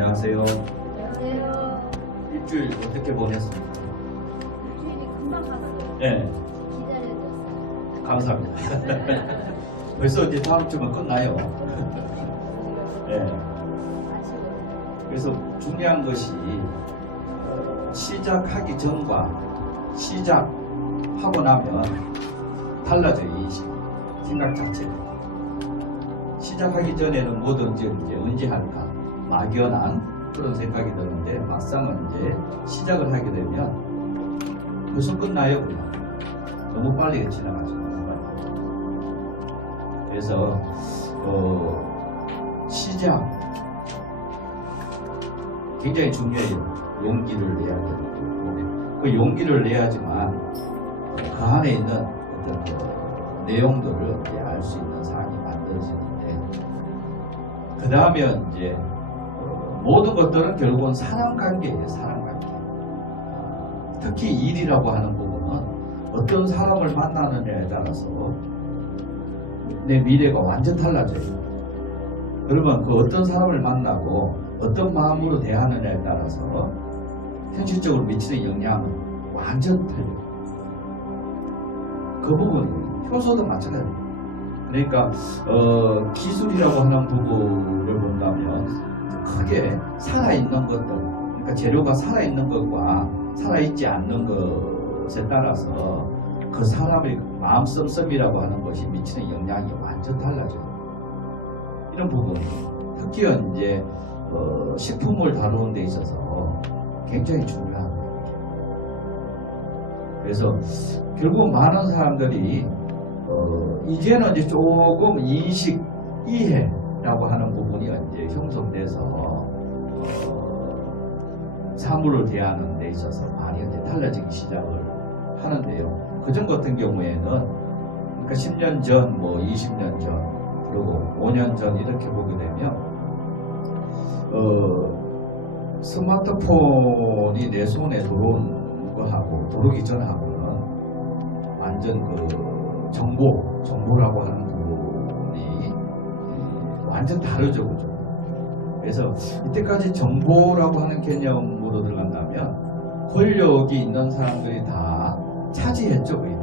안녕하세요. 안녕하세요. 일주일 어떻게 보냈습니까? 일주일이 금방 갔어요. 네, 기다려줬어요. 감사합니다. 벌써 이제 다음 주면 끝나요. 네, 아쉬워요. 그래서 중요한 것이 시작하기 전과 시작하고 나면 달라져요. 이 생각 자체가. 시작하기 전에는 뭐든지 이제 언제 할까 막연한 그런 생각이 드는데 막상은 이제 시작을 하게 되면 벌써 끝나요. 그냥 너무 빨리 지나가죠. 너무 빨리. 그래서 시작 굉장히 중요해요. 용기를 내야 되고 그 용기를 내야지만 그 안에 있는 어떤 그 내용들을 알 수 있는 사항이 만들어지는데 그 다음에 이제 모든 것들은 결국은 사람관계예요. 사람관계. 특히 일이라고 하는 부분은 어떤 사람을 만나느냐에 따라서 내 미래가 완전 달라져요. 그러면 그 어떤 사람을 만나고 어떤 마음으로 대하느냐에 따라서 현실적으로 미치는 영향은 완전 틀려요. 그 부분이 효소도 마찬가지예요. 그러니까 기술이라고 하는 부분을 본다면 크게 살아있는 것들, 그러니까 재료가 살아있는 것과 살아있지 않는 것에 따라서 그 사람의 마음 씀씀이라고 하는 것이 미치는 영향이 완전 달라져요. 이런 부분, 특히 이제 식품을 다루는 데 있어서 굉장히 중요한 거예요. 그래서 결국 많은 사람들이 이제는 이제 조금 인식, 이해라고 하는 부분이 이제 형성돼서 사물을 대하는 데 있어서 많이 이제 달라지기 시작을 하는데요. 그전 같은 경우에는 그러니까 10년 전, 뭐 20년 전, 그리고 5년 전 이렇게 보게 되면 스마트폰이 내 손에 들어온 거하고 들어오기 전하고는 완전 그 정보라고 하는 부분이 완전 다르죠. 그죠? 그래서 이때까지 정보라고 하는 개념으로 들어간다면 권력이 있는 사람들이 다 차지했죠. 거의 다.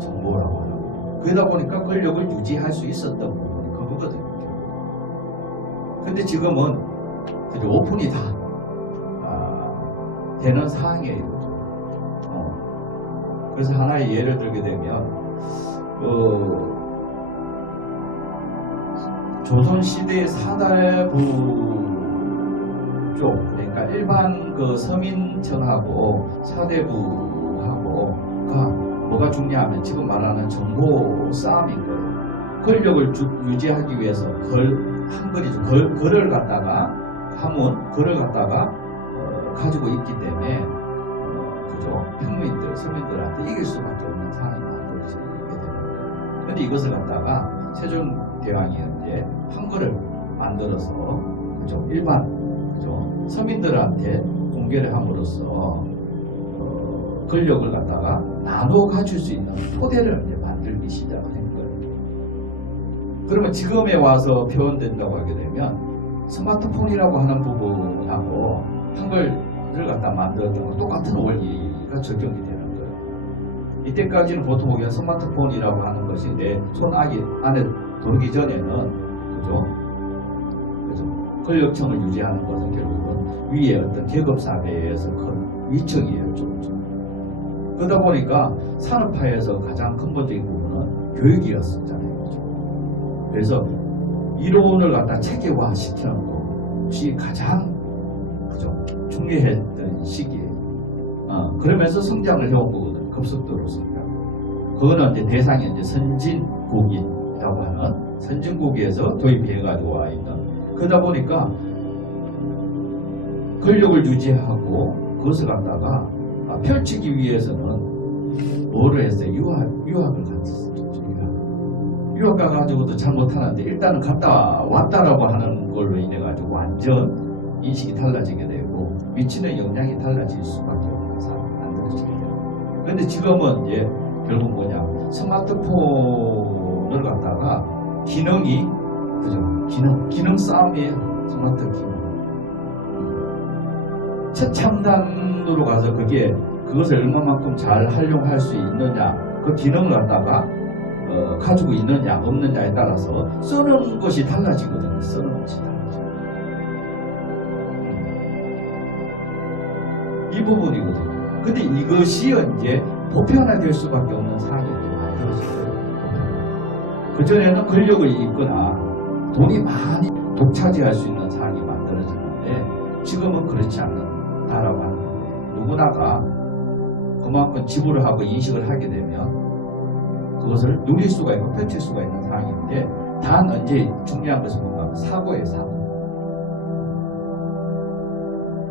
정보라고 하는 거. 그러다 보니까 권력을 유지할 수 있었던 부분이 그거거든요. 근데 지금은 그죠? 오픈이 다 되는 상황이에요. 그래서 하나의 예를 들게 되면 조선시대의 사달부 쪽, 그러니까 일반 그 서민층하고 사대부하고가 뭐가 중요하면 지금 말하는 정보 싸움인 거예요. 권력을 유지하기 위해서 글을 갖다가 글을 갖다가 가지고 있기 때문에 그죠? 평민들, 서민들한테 이길 수밖에 없는 상황이 만들어지게 되는 거예요. 그런데 이것을 갖다가 세종대왕이 이제 한글을 만들어서 그죠? 일반 그죠? 서민들한테 공개를 함으로써 권력을 갖다가 나눠 가질 수 있는 토대를 이제 만들기 시작을 한 거예요. 그러면 지금에 와서 표현된다고 하게 되면 스마트폰이라고 하는 부분하고 한글을 갖다 만들었던 거 똑같은 원리가 적용이 되는 거예요. 이때까지는 보통 보기엔 스마트폰이라고 하는 것이 내 손 안에 들어오기 전에는 그죠? 권력층을 유지하는 것은 결국은 위에 어떤 계급사회에서 큰 위층이에요. 좀. 그러다 보니까 산업화에서 가장 근본적인 부분은 교육이었었잖아요. 그죠? 그래서 이론을 갖다 체계화 시키는 것이 가장 그죠? 중요했던 시기예요. 그러면서 성장을 해온 거거든요. 급속도로 성장. 그거는 이제 대상이 이제 선진국이라고 하는 선진국에서 도입해가지고 와 있는. 그러다 보니까 권력을 유지하고 그것을 갖다가 펼치기 위해서는 뭐를 했어요? 유학을 갔었죠. 유학 가가지고도 잘 못하는데 일단은 갔다 왔다라고 하는 걸로 인해 가지고 완전 인식이 달라지게 되고 미치는 영향이 달라질 수밖에 없는 상황이 만들어지게 돼요. 그런데 지금은 이제 결국 뭐냐, 스마트폰을 갖다가 기능이 그죠? 기능 싸움이에요. 스마트 기능. 최첨단으로 가서 그것을 얼마만큼 잘 활용할 수 있느냐, 그 기능을 갖다가 가지고 있느냐 없느냐에 따라서 쓰는 것이 달라지거든요. 쓰는 것이 달라져요. 이 부분이거든요. 근데 이것이 이제 보편화될 수밖에 없는 상황이 만들어져요. 그전에는 권력을 잇거나 돈이 많이 독차지할 수 있는 상황이 만들어졌는데 지금은 그렇지 않다라고 하는 건데, 누구나가 그만큼 지불을 하고 인식을 하게 되면 그것을 누릴 수가 있고 펼칠 수가 있는 상황인데, 단 언제 중요한 것은 뭔가 하면 사고예요. 사고.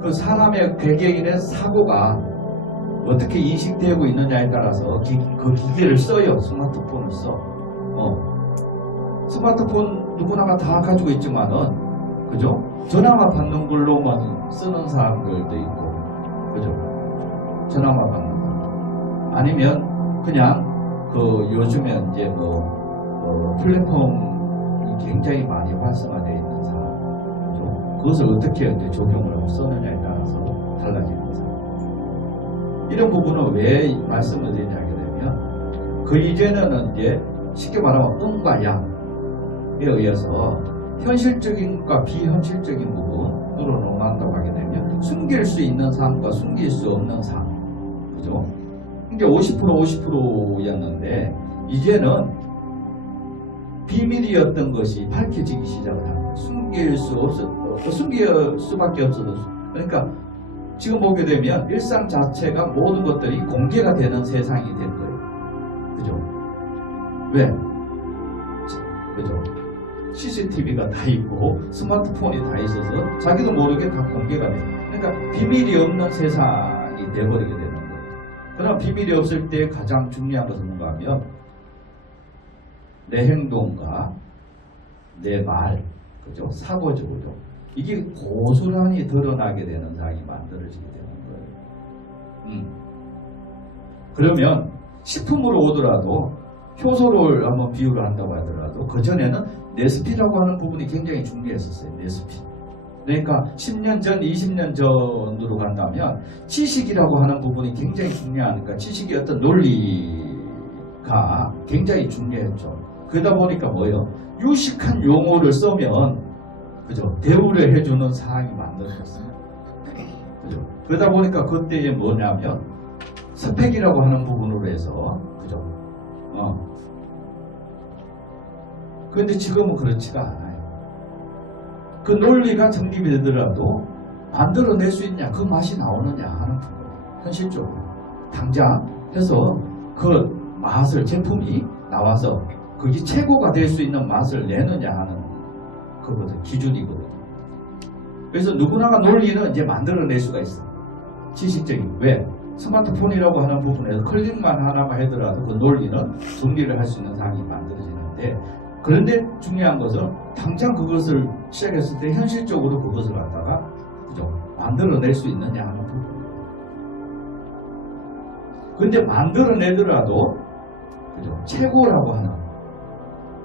그 사람의 개개인의 사고가 어떻게 인식되고 있느냐에 따라서 그 기계를 써요. 스마트폰을 써. 스마트폰 누구나가 다 가지고 있지만은, 그죠? 전화만 받는 걸로만 쓰는 사람들도 있고, 그죠? 전화만 받는 거. 아니면 그냥 요즘에 이제 플랫폼이 굉장히 많이 활성화되어 있는 사람, 그죠? 그것을 어떻게 이제 적용을 하고 쓰느냐에 따라서 달라지는 사람. 이런 부분은 왜 말씀을 드리냐게 되면, 그 이전에는 이제 쉽게 말하면 음과 양에 의해서 현실적인과 비현실적인 부분으로 넘어간다고 하게 되면 숨길 수 있는 삶과 숨길 수 없는 삶, 그죠? 이게 50%였는데 이제는 비밀이었던 것이 밝혀지기 시작을 합니다. 숨길 수밖에 없어도. 그러니까 지금 보게 되면 일상 자체가 모든 것들이 공개가 되는 세상이 된 거예요. 그죠? 왜? 그죠? CCTV가 다 있고 스마트폰이 다 있어서 자기도 모르게 다 공개가 돼요. 그러니까 비밀이 없는 세상이 돼버리게 되는 거예요. 그럼 비밀이 없을 때 가장 중요한 것은 뭔가 하면 내 행동과 내 말, 그죠? 사고죠, 그죠? 이게 고스란히 드러나게 되는 상황이 만들어지게 되는 거예요. 그러면 식품으로 오더라도 효소를 한번 비유를 한다고 하더라도 그전에는 레시피라고 하는 부분이 굉장히 중요했었어요. 레시피. 그러니까 10년 전, 20년 전으로 간다면 지식이라고 하는 부분이 굉장히 중요하니까 지식의 어떤 논리가 굉장히 중요했죠. 그러다 보니까 뭐예요? 유식한 용어를 쓰면, 그죠? 대우를 해주는 상황이 만들어졌어요. 그죠? 그러다 보니까 그때에 뭐냐면 스펙이라고 하는 부분으로 해서, 그죠? 그런데 지금은 그렇지가 않아요. 그 논리가 정립이 되더라도 만들어낼 수 있냐, 그 맛이 나오느냐 하는 부분. 현실적으로 당장 해서 그 맛을, 제품이 나와서 그게 최고가 될 수 있는 맛을 내느냐 하는 그거든, 기준이거든요. 그래서 누구나가 논리는 이제 만들어낼 수가 있어요. 지식적인. 왜? 스마트폰이라고 하는 부분에서 클릭만 하나만 하더라도 그 논리는 정리를 할 수 있는 상황이 만들어지는데, 그런데 중요한 것은 당장 그것을 시작했을 때 현실적으로 그것을 갖다가, 그죠? 만들어낼 수 있느냐 하는 부분. 그런데 만들어내더라도, 그죠? 최고라고 하는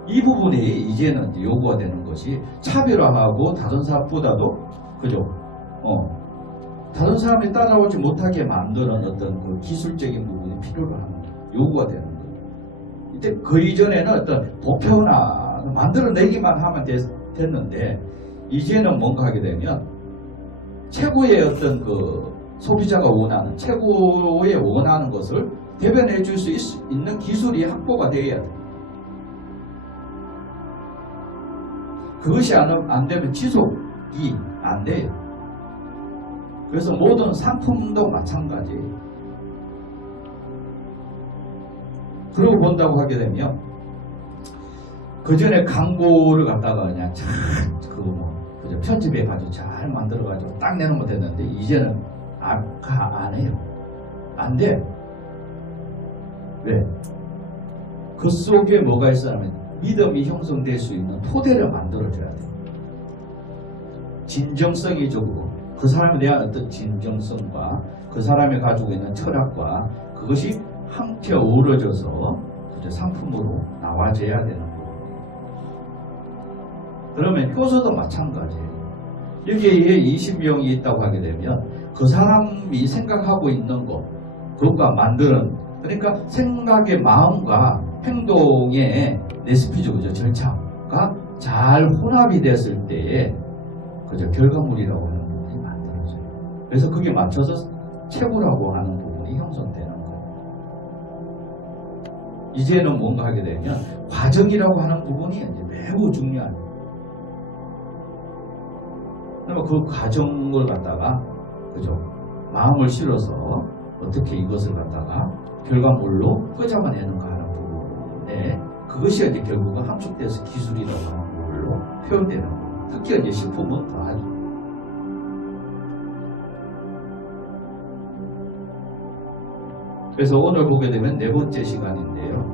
이 부분이 이제는 이제 요구가 되는 것이 차별화하고 다른 사람보다도, 그죠? 다른 사람이 따라오지 못하게 만드는 어떤 그 기술적인 부분이 필요로 하는 거예요. 요구가 되는 거예요. 이때 그 이전에는 어떤 보편화 만들어내기만 하면 됐는데, 이제는 뭔가 하게 되면 최고의 어떤 그 소비자가 원하는, 최고의 원하는 것을 대변해 줄 수 있는 기술이 확보가 되어야 돼요. 그것이 안 되면 지속이 안 돼요. 그래서 모든 상품도 마찬가지예요. 그러고 본다고 하게 되면 그 전에 광고를 갖다가 그냥 그죠? 편집해 가지고 잘 만들어 가지고 딱 내놓으면 됐는데, 이제는 안 해요. 안 돼. 왜? 그 속에 뭐가 있어야면 믿음이 형성될 수 있는 토대를 만들어줘야 돼요. 진정성이 적고 그 사람에 대한 어떤 진정성과 그 사람이 가지고 있는 철학과 그것이 함께 어우러져서 상품으로 나와줘야 되는 거예요. 그러면 효소도 마찬가지예요. 여기에 20명이 있다고 하게 되면 그 사람이 생각하고 있는 것, 그것과 만드는, 그러니까 생각의 마음과 행동의 레시피죠, 절차가 잘 혼합이 됐을 때에 그저 결과물이라고 하는 부분이 만들어져요. 그래서 그게 맞춰서 체구라고 하는 부분이 형성되는 거예요. 이제는 뭔가 하게 되면 과정이라고 하는 부분이 이제 매우 중요한 거예요. 그러면 그 과정을 갖다가 그죠? 마음을 실어서 어떻게 이것을 갖다가 결과물로 끄잡아내는가 하는 부분에 그것이 이제 결국은 함축돼서 기술이라고 하는 부분으로 표현되는 거예요. 특히 이제 식품은 더하죠. 그래서 오늘 보게 되면 네 번째 시간인데요.